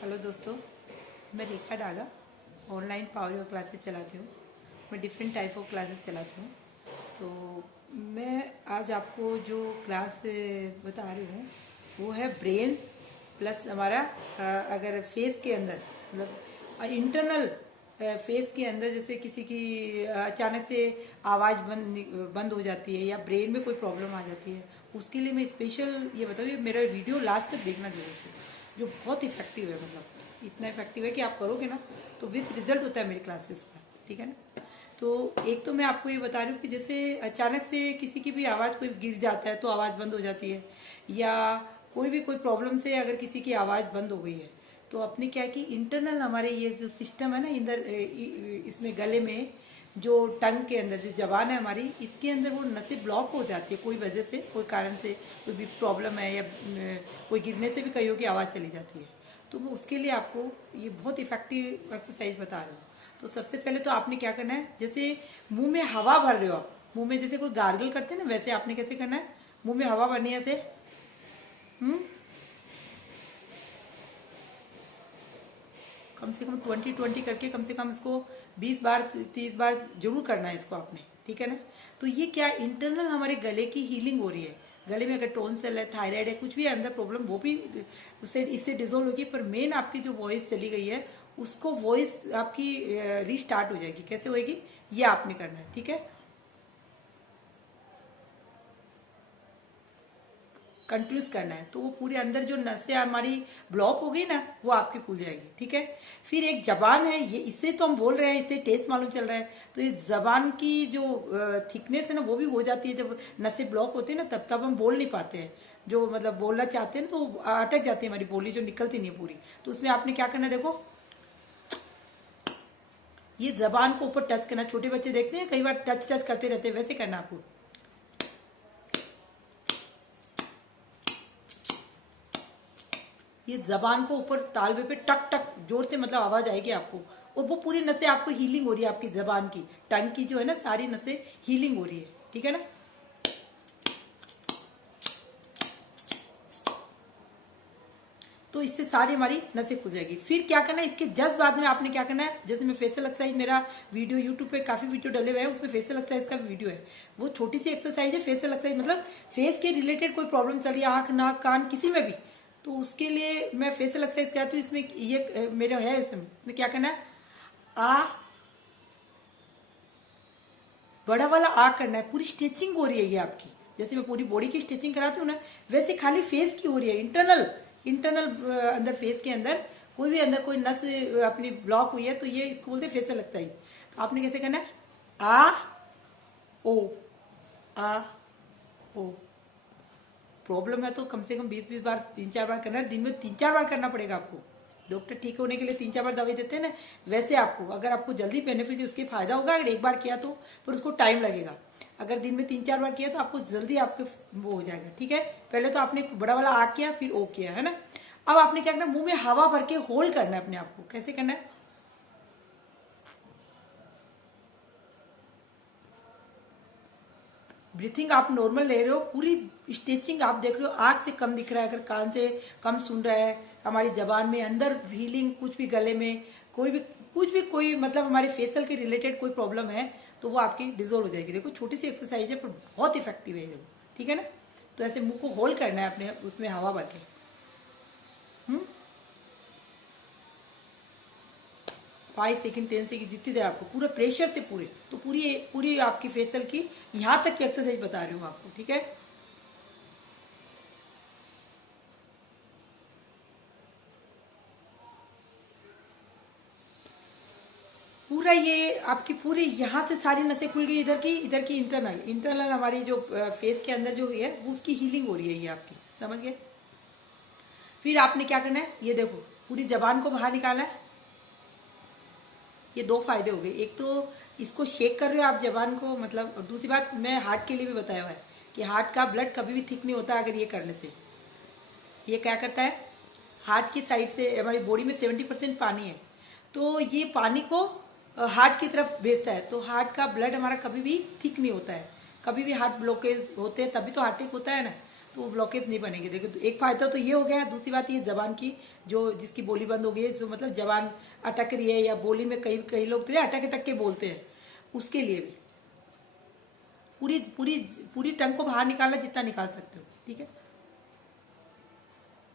Hello दोस्तों, मैं Rekha Daga online power yoga classes चलाती हूँ। मैं डिफरेंट टाइप ऑफ क्लासेस चलाती हूँ। तो मैं आज आपको जो क्लास बता रही हूँ वो है ब्रेन प्लस हमारा अगर फेस के अंदर मतलब इंटरनल फेस के अंदर जैसे किसी की अचानक से आवाज़ बंद हो जाती है या ब्रेन में कोई प्रॉब्लम आ जाती है, उसके लिए मैं स्पेशल ये बताऊँ। मेरा वीडियो लास्ट तक देखना जरूर से, जो बहुत इफेक्टिव है। मतलब इतना इफेक्टिव है कि आप करोगे ना तो विथ रिजल्ट होता है मेरी क्लासेस का। ठीक है ना। तो एक तो मैं आपको ये बता रही हूँ कि जैसे अचानक से किसी की भी आवाज़ कोई गिर जाता है तो आवाज़ बंद हो जाती है, या कोई प्रॉब्लम से अगर किसी की आवाज़ बंद हो गई है तो अपने क्या है कि इंटरनल हमारे ये जो सिस्टम है ना इधर इसमें गले में जो टंग के अंदर जो जबान है हमारी, इसके अंदर वो नसें ब्लॉक हो जाती है कोई वजह से, कोई कारण से, कोई भी प्रॉब्लम है या कोई गिरने से भी कईयों की आवाज़ चली जाती है। तो मैं उसके लिए आपको ये बहुत इफेक्टिव एक्सरसाइज बता रही हूँ। तो सबसे पहले तो आपने क्या करना है, जैसे मुंह में हवा भर रहे हो आप, मुंह में जैसे कोई गार्गल करते हैं ना, वैसे आपने कैसे करना है, मुंह में हवा भरनी है ऐसे। कम से कम 20-20 करके कम से कम इसको 20 बार 30 बार जरूर करना है इसको आपने। ठीक है ना। तो ये क्या इंटरनल हमारे गले की हीलिंग हो रही है। गले में अगर टोनसिल है, थायराइड है, कुछ भी है अंदर प्रॉब्लम, वो भी उससे इससे डिजोल्व होगी। पर मेन आपकी जो वॉइस चली गई है उसको वॉइस आपकी रीस्टार्ट हो जाएगी। कैसे होएगी ये आपने करना है। ठीक है। कंफ्यूज करना है तो वो पूरे अंदर जो नसें हमारी ब्लॉक हो गई ना वो आपकी खुल जाएगी। ठीक है। फिर एक जबान है, ये इससे तो हम बोल रहे हैं, इससे टेस्ट मालूम चल रहा है। तो ये जबान की जो थिकनेस है ना वो भी हो जाती है। जब नसें ब्लॉक होती है ना तब तब हम बोल नहीं पाते हैं, जो मतलब बोलना चाहते हैं ना तो अटक जाती है हमारी बोली, जो निकलती नहीं है पूरी। तो उसमें आपने क्या करना है, देखो ये जबान को ऊपर टच करना। छोटे बच्चे देखते हैं कई बार टच टच करते रहते हैं, वैसे करना आपको। ये जबान को ऊपर तालवे पे टक टक जोर से मतलब आवाज आएगी आपको, और वो पूरी नसें आपको हीलिंग हो रही है। आपकी जबान की टंग की जो है ना सारी नसें हीलिंग हो रही है। ठीक है ना। तो इससे सारी हमारी नसें खुल जाएगी। फिर क्या करना है, इसके जस्ट बाद में आपने क्या करना है, जैसे मैं फेशियल एक्सरसाइज, मेरा वीडियो यूट्यूब पे काफी वीडियो डले हुए हैं, उसमें फेशियल एक्सरसाइज का वीडियो है। वो छोटी सी एक्सरसाइज है फेशियल एक्सरसाइज, मतलब फेस के रिलेटेड कोई प्रॉब्लम चल रही है, आंख नाक कान किसी में भी, तो उसके लिए मैं फेशियल एक्सरसाइज करती हूँ। इसमें ये मेरा है, इसमें क्या करना है, आ बड़ा वाला आ करना है। पूरी स्ट्रेचिंग हो रही है ये आपकी, जैसे मैं पूरी बॉडी की स्ट्रेचिंग कराती हूँ ना, वैसे खाली फेस की हो रही है। इंटरनल इंटरनल अंदर फेस के अंदर कोई भी अंदर कोई नस अपनी ब्लॉक हुई है तो ये इसको बोलते हैं फेशियल एक्सरसाइज। तो आपने कैसे करना है, आ ओ आ ओ। प्रॉब्लम है तो कम से कम 20-20 बार 3-4 बार करना है। दिन में 3-4 बार करना पड़ेगा आपको। डॉक्टर ठीक होने के लिए 3-4 बार दवाई देते हैं ना, वैसे आपको अगर आपको जल्दी बेनिफिट उसके फायदा होगा अगर एक बार किया तो, पर उसको टाइम लगेगा। अगर दिन में 3-4 बार किया तो आपको जल्दी आपके वो हो जाएगा। ठीक है। पहले तो आपने बड़ा वाला आ किया, फिर ओ किया, है ना। अब आपने क्या करना, मुंह में हवा भर के होल्ड करना है अपने आप को। कैसे करना है, ब्रीथिंग आप नॉर्मल ले रहे हो, पूरी स्टेचिंग आप देख रहे हो, आंख से कम दिख रहा है, अगर कान से कम सुन रहा है, हमारी जबान में अंदर हीलिंग, कुछ भी गले में कोई भी कुछ भी कोई मतलब हमारे फेशियल के रिलेटेड कोई प्रॉब्लम है तो वो आपकी डिजोल्व हो जाएगी। देखो छोटी सी एक्सरसाइज है पर बहुत इफेक्टिव है देखो। ठीक है ना। तो ऐसे मुंह को होल्ड करना है अपने, उसमें हवा भर के। 5 सेकंड 10 सेकंड जितनी देर आपको, पूरा प्रेशर से पूरे, तो पूरी पूरी आपकी फेशियल की यहाँ तक की एक्सरसाइज बता रही हूँ आपको। ठीक है। पूरा ये आपकी पूरी यहाँ से सारी नसें खुल गई, इधर की इंटरनल इंटरनल हमारी जो फेस के अंदर जो है उसकी हीलिंग हो रही है ये आपकी, समझ गए। फिर आपने क्या करना है, ये देखो पूरी जबान को बाहर निकालना है। ये 2 फायदे हो गए, एक तो इसको शेक कर रहे हो आप जबान को, मतलब। और दूसरी बात मैं हार्ट के लिए भी बताया हुआ है कि हार्ट का ब्लड कभी भी थिक नहीं होता अगर ये करने से। ये क्या करता है, हार्ट की साइड से हमारी बॉडी में 70% पानी है, तो ये पानी को हार्ट की तरफ भेजता है। तो हार्ट का ब्लड हमारा कभी भी थिक नहीं होता है। कभी भी हार्ट ब्लॉकेज होते हैं तभी तो हार्ट अटैक होता है ना। तो वो ब्लॉकेज नहीं बनेंगे। देखो, तो एक फायदा तो ये हो गया। दूसरी बात ये जबान की, जो जिसकी बोली बंद हो गई है, जो मतलब जबान अटक रही है, या बोली में कई कई लोग तो अटक अटक के बोलते हैं, उसके लिए भी पूरी पूरी पूरी टंग को बाहर निकालना जितना निकाल सकते हो, ठीक है।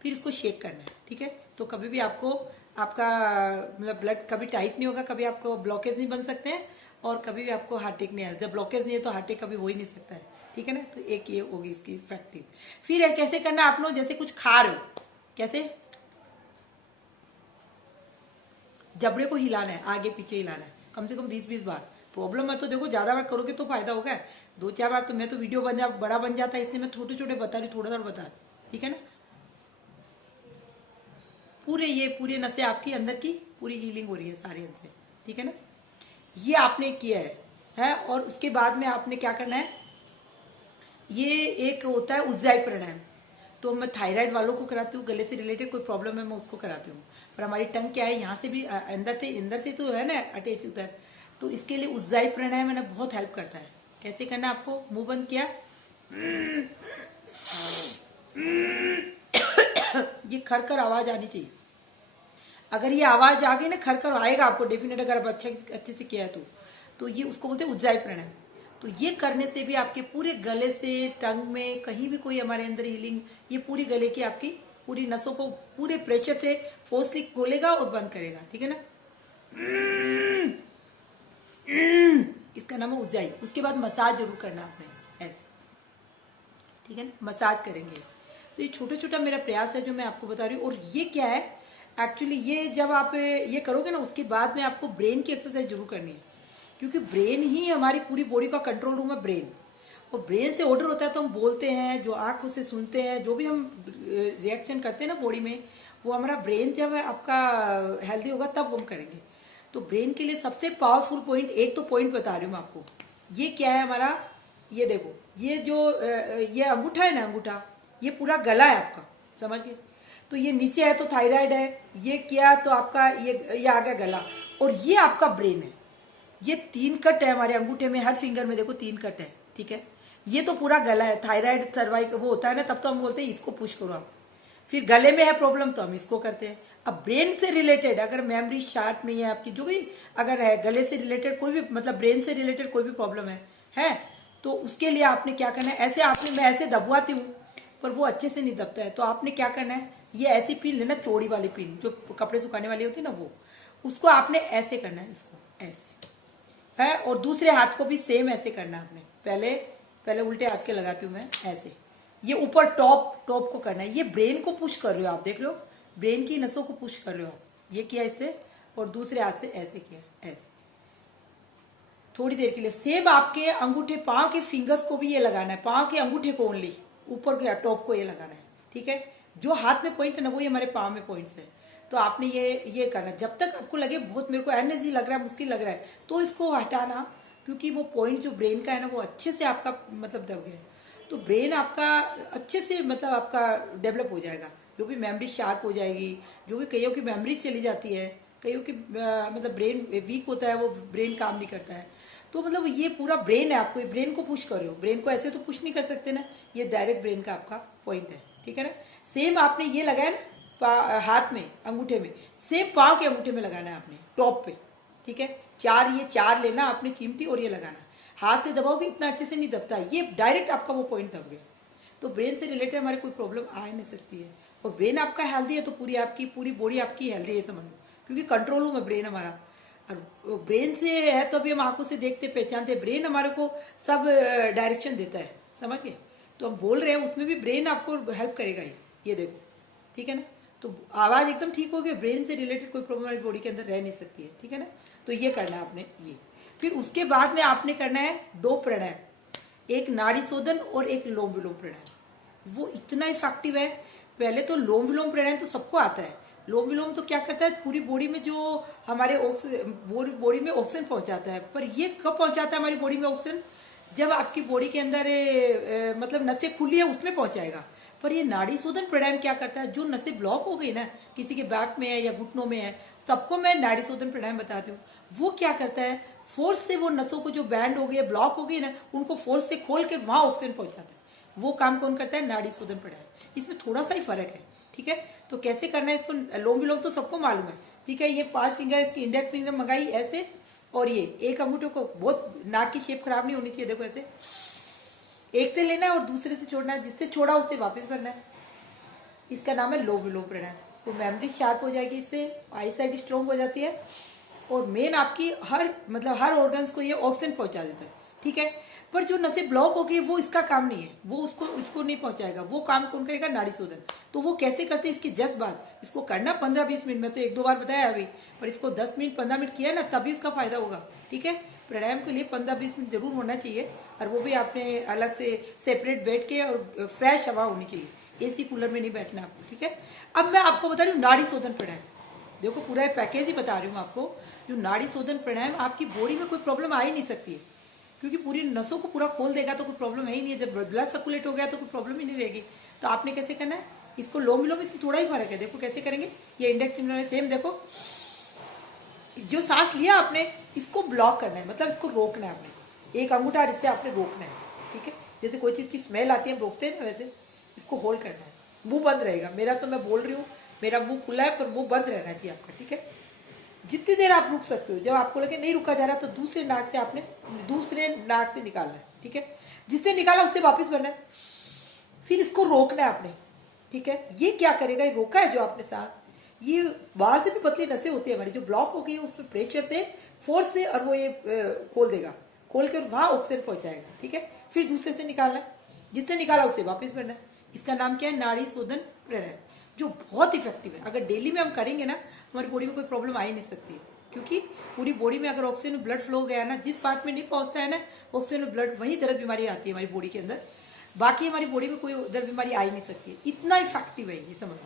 फिर इसको शेक करना है, ठीक है। तो कभी भी आपको आपका मतलब ब्लड कभी टाइट नहीं होगा, कभी आपको ब्लॉकेज नहीं बन सकते हैं, और कभी भी आपको हार्ट अटैक नहीं आया। जब ब्लॉकेज नहीं है तो हार्ट अटैक कभी हो ही नहीं सकता है, ठीक है ना। तो एक ये होगी इसकी इफेक्टिव। फिर कैसे करना, आप लोग जैसे कुछ खा रहे हो, कैसे जबड़े को हिलाना है, आगे पीछे हिलाना है, कम से कम 20-20 बार। प्रॉब्लम है तो देखो, ज्यादा बार करोगे तो फायदा होगा, 2-4 बार तो मैं तो वीडियो बड़ा बन जाता है, इसलिए मैं छोटे छोटे बता रही, थोड़ा थोड़ा बता रही, ठीक है ना। पूरे नसें आपकी अंदर की पूरी हीलिंग हो रही है सारे अंदर से, ठीक है ना। ये आपने किया है। और उसके बाद में आपने क्या करना है, ये एक होता है उज्जाई प्राणायाम। तो मैं थायराइड वालों को कराती हूँ, गले से रिलेटेड कोई प्रॉब्लम है मैं उसको कराती हूँ। पर हमारी टंग क्या है, यहाँ से भी अंदर से तो है ना अटैच होता है। तो इसके लिए उज्जाई प्राणायाम है ना, बहुत हेल्प करता है। कैसे करना, आपको मुंह बंद किया, ये खड़खड़ आवाज आनी चाहिए। अगर ये आवाज आ गई ना, खड़खड़ आएगा आपको डेफिनेट, अगर आप अच्छे से किया है तो ये उसको बोलते हैं उज्जाई प्राणायाम। तो ये करने से भी आपके पूरे गले से टंग में कहीं भी कोई हमारे अंदर हीलिंग, ये पूरी गले की आपकी पूरी नसों को पूरे प्रेशर से फोर्सली खोलेगा और बंद करेगा, ठीक है ना। इसका नाम है उज्जाई। उसके बाद मसाज जरूर करना आपने ऐसे, ठीक है ना, मसाज करेंगे। तो ये छोटा छोटा मेरा प्रयास है जो मैं आपको बता रही हूँ। और ये क्या है एक्चुअली, ये जब आप ये करोगे ना, उसके बाद में आपको ब्रेन की एक्सरसाइज जरूर करनी है, क्योंकि ब्रेन ही हमारी पूरी बॉडी का कंट्रोल रूम है, ब्रेन। और ब्रेन से ऑर्डर होता है तो हम बोलते हैं, जो आंखों से सुनते हैं, जो भी हम रिएक्शन करते हैं ना बॉडी में, वो हमारा ब्रेन जब है आपका हेल्दी होगा तब हम करेंगे। तो ब्रेन के लिए सबसे पावरफुल पॉइंट, एक तो पॉइंट बता रही हूँ मैं आपको, ये क्या है हमारा, ये देखो, ये जो ये अंगूठा है ना, अंगूठा, ये पूरा गला है आपका, समझ गए। तो ये नीचे है तो थायराइड है, ये क्या तो आपका ये आ गया गला, और ये आपका ब्रेन है। ये 3 कट है हमारे अंगूठे में, हर फिंगर में देखो 3 कट है, ठीक है। ये तो पूरा गला है। थायराइड सर्वाइकल वो होता है ना, तब तो हम बोलते हैं इसको पुश करो आप। फिर गले में है प्रॉब्लम तो हम इसको करते हैं। अब ब्रेन से रिलेटेड अगर मेमोरी शार्प नहीं है आपकी, जो भी अगर है गले से रिलेटेड कोई भी मतलब ब्रेन से रिलेटेड कोई भी प्रॉब्लम है तो उसके लिए आपने क्या करना है, ऐसे आपने, मैं ऐसे दबवाती हूँ पर वो अच्छे से नहीं दबता है, तो आपने क्या करना है, ये ऐसी पिन लेना, चौड़ी वाली पिन जो कपड़े सुखाने वाली होती है ना, वो उसको आपने ऐसे करना है, इसको ऐसे है। और दूसरे हाथ को भी सेम ऐसे करना है आपने, पहले उल्टे हाथ के लगाती हूँ मैं ऐसे, ये ऊपर टॉप को करना है। ये ब्रेन को पुश कर रहे हो आप, देख रहे हो, ब्रेन की नसों को पुश कर रहे हो आप। ये किया इससे, और दूसरे हाथ से ऐसे किया, ऐसे थोड़ी देर के लिए। सेम आपके अंगूठे, पांव के फिंगर्स को भी ये लगाना है, पांव के अंगूठे को ओनली, ऊपर के टॉप को ये लगाना है, ठीक है। जो हाथ में पॉइंट है ना, वो ही हमारे पांव में पॉइंट्स है। तो आपने ये करना है। जब तक आपको लगे बहुत मेरे को एनर्जी लग रहा है, मुश्किल लग रहा है, तो इसको हटाना, क्योंकि वो पॉइंट जो ब्रेन का है ना, वो अच्छे से आपका मतलब दब गया, तो ब्रेन आपका अच्छे से मतलब आपका डेवलप हो जाएगा, जो भी मेमोरी शार्प हो जाएगी। जो भी कईयों की मेमोरी चली जाती है, कईयों की मतलब ब्रेन वीक होता है, वो ब्रेन काम नहीं करता है। तो मतलब ये पूरा ब्रेन है, आपको ब्रेन को पुश कर रहे हो। ब्रेन को ऐसे तो पुश नहीं कर सकते ना, ये डायरेक्ट ब्रेन का आपका पॉइंट है, ठीक है ना। सेम आपने ये लगाया ना हाथ में, अंगूठे में, सेम पांव के अंगूठे में लगाना है आपने, टॉप पे, ठीक है। चार लेना आपने चिमटी, और ये लगाना। हाथ से दबाओगे इतना अच्छे से नहीं दबता है, ये डायरेक्ट आपका वो पॉइंट दब गया। तो ब्रेन से रिलेटेड हमारे कोई प्रॉब्लम आ नहीं सकती है। और ब्रेन आपका हेल्दी है तो पूरी बॉडी आपकी हेल्दी है, समझ लो, क्योंकि कंट्रोल रूम है ब्रेन हमारा। और ब्रेन से है तो अभी हम आंखों से देखते पहचानते, ब्रेन हमारे को सब डायरेक्शन देता है, समझ गए। तो हम बोल रहे हैं, उसमें भी ब्रेन आपको हेल्प करेगा ये देखो, ठीक है ना। तो आवाज एकदम ठीक हो गई, ब्रेन से रिलेटेड कोई प्रॉब्लम हमारी बॉडी के अंदर रह नहीं सकती है, ठीक है ना। तो ये करना है आपने ये। फिर उसके बाद में आपने करना है 2 प्राणायाम, एक नाड़ी शोधन और एक लोम विलोम प्राणायाम। वो इतना इफेक्टिव है। पहले तो लोम विलोम प्राणायाम तो सबको आता है। लोम विलोम तो क्या करता है, पूरी बॉडी में जो हमारे बॉडी में ऑक्सीजन पहुंचाता है। पर ये कब पहुंचाता है हमारी बॉडी में ऑक्सीजन, जब आपकी बॉडी के अंदर मतलब नसें खुली है उसमें पहुंचाएगा। पर ये नाड़ी शोधन प्राणायाम क्या करता है, जो नसें ब्लॉक हो गई ना, किसी के बैक में है या घुटनों में है, सबको मैं नाड़ी शोधन प्राणायाम बताती हूँ। वो क्या करता है, फोर्स से वो नसों को जो बैंड हो गई, ब्लॉक हो गई ना, उनको फोर्स से खोल के वहां ऑक्सीजन पहुंचाता है। वो काम कौन करता है? नाड़ी शोधन प्राणायाम। इसमें थोड़ा सा ही फर्क है, ठीक है। तो कैसे करना है इसको? लोम विलोम तो सबको मालूम है, ठीक है। ये 5 फिंगर, इसकी इंडेक्स फिंगर मंगाई ऐसे, और ये एक अंगूठे को, बहुत नाक की शेप खराब नहीं होनी चाहिए, देखो ऐसे एक से लेना है और दूसरे से छोड़ना है, जिससे छोड़ा उससे वापस करना है। इसका नाम है लोम विलोम प्राणायाम। तो मेमोरी शार्प हो जाएगी इससे, आई साइड स्ट्रॉन्ग हो जाती है, और मेन आपकी हर ऑर्गन्स को ये ऑक्सीजन पहुंचा देता है, ठीक है। पर जो नसें ब्लॉक हो गई वो इसका काम नहीं है, वो इसको नहीं पहुंचाएगा। वो काम कौन करेगा? नाड़ी शोधन। तो वो कैसे करते हैं? इसकी जस्ट बात, इसको करना 15-20 मिनट में, तो 1-2 बार बताया अभी, पर इसको 10 मिनट 15 मिनट किया ना, तभी इसका फायदा होगा, ठीक है। प्राणायाम के लिए 15-20 मिनट जरूर होना चाहिए, और वो भी आपने अलग से सेपरेट बैठ के, और फ्रेश हवा होनी चाहिए, एसी कूलर में नहीं बैठना आपको, ठीक है। अब मैं आपको बता रही हूँ नाड़ी शोधन प्राणायाम। देखो पूरा पैकेज ही बता रही हूँ आपको। जो नाड़ी शोधन प्राणायाम, आपकी बॉडी में कोई प्रॉब्लम आ ही नहीं सकती है, क्योंकि पूरी नसों को पूरा खोल देगा तो कोई प्रॉब्लम है ही नहीं है। जब ब्लड सर्कुलेट हो गया तो कोई प्रॉब्लम ही नहीं रहेगी। तो आपने कैसे करना है इसको? लोम विलोम इसमें थोड़ा ही फर्क है, देखो कैसे करेंगे। ये इंडेक्स फिंगर में सेम, देखो जो सांस लिया आपने, इसको ब्लॉक करना है, मतलब इसको रोकना है आपने। एक अंगूठा जिससे आपने रोकना है, ठीक है। जैसे कोई चीज की स्मेल आती है, हम रोकते हैं ना, वैसे इसको होल्ड करना है। मुंह बंद रहेगा मेरा, तो मैं बोल रही हूँ, मेरा मुंह खुला है पर मुंह बंद रहना चाहिए आपका, ठीक है। जितनी देर आप रुक सकते हो, जब आपको लगे नहीं रुका जा रहा तो दूसरे नाक से निकालना है, ठीक है। जिससे निकाला उससे वापस भरना है, फिर इसको रोकना है आपने, ठीक है। ये क्या करेगा? ये रोका है जो आपने सांस, ये बाहर से भी पतली नसें होती है हमारी, जो ब्लॉक हो गई है उसमें प्रेशर से, फोर्स से, और वो ये खोल देगा, खोल कर वहां ऑक्सीजन पहुंचाएगा, ठीक है। फिर दूसरे से निकालना है, जिससे निकाला उससे वापस भरना है। इसका नाम क्या है? नाड़ी शोधन प्राणायाम, जो बहुत इफेक्टिव है। अगर डेली में हम करेंगे ना, हमारी बॉडी में कोई प्रॉब्लम आ ही नहीं सकती है, क्योंकि पूरी बॉडी में अगर ऑक्सीजन ब्लड फ्लो गया ना, जिस पार्ट में नहीं पहुंचता है ना ऑक्सीजन ब्लड, वही दर्द बीमारी आती है हमारी बॉडी के अंदर। बाकी हमारी बॉडी में कोई दर्द बीमारी आ ही नहीं सकती है, इतना इफेक्टिव है ये, समझ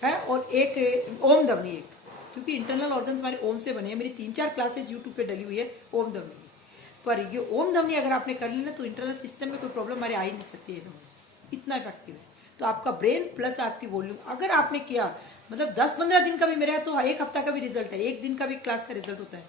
है। और एक ओम धमनी, एक, क्योंकि इंटरनल ऑर्गन्स हमारे ओम से बने हैं। मेरी 3-4 क्लासेज यूट्यूब पे डली हुई है ओम धमनी की। पर ये ओम धमनी अगर आपने कर ली ना, तो इंटरनल सिस्टम में कोई प्रॉब्लम हमारे आ ही नहीं सकती है, समझ, इतना इफेक्टिव है। तो आपका ब्रेन प्लस आपकी वॉल्यूम अगर आपने किया, मतलब 10-15 दिन का भी मेरा है, तो 1 हफ्ता का भी रिजल्ट है, 1 दिन का भी क्लास का रिजल्ट होता है।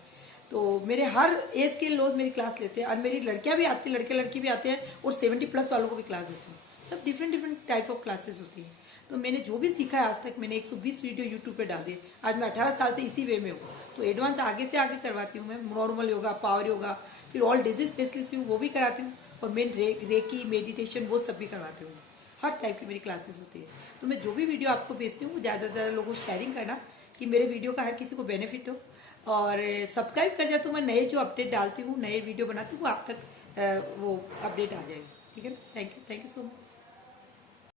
तो मेरे हर एज के लोग मेरी क्लास लेते हैं, और मेरी लड़कियां भी आती हैं, लड़के भी आते हैं, और 70+ वालों को भी क्लास देती हूँ। सब डिफरेंट टाइप ऑफ क्लासेस होती है। तो मैंने जो भी सीखा है आज तक, मैंने 120 वीडियो यूट्यूब पे डाल दिए। आज मैं 18 साल से इसी वे में हूँ। तो एडवांस आगे से आगे करवाती हूँ मैं, नॉर्मल योगा, पावर योगा, फिर ऑल डिजीज स्पेशलिस्ट हूँ, वो भी कराती हूँ, और मेन रेकी, मेडिटेशन, वो सब भी करवाती हूँ। हर टाइप की मेरी क्लासेस होती है। तो मैं जो भी वीडियो आपको भेजती हूँ, ज़्यादा से ज़्यादा लोगों को शेयरिंग करना, कि मेरे वीडियो का हर किसी को बेनिफिट हो, और सब्सक्राइब कर जाए तो मैं नए जो अपडेट डालती हूँ, नए वीडियो बनाती हूँ, वो आप तक वो अपडेट आ जाएगी, ठीक है ना। Thank you so much.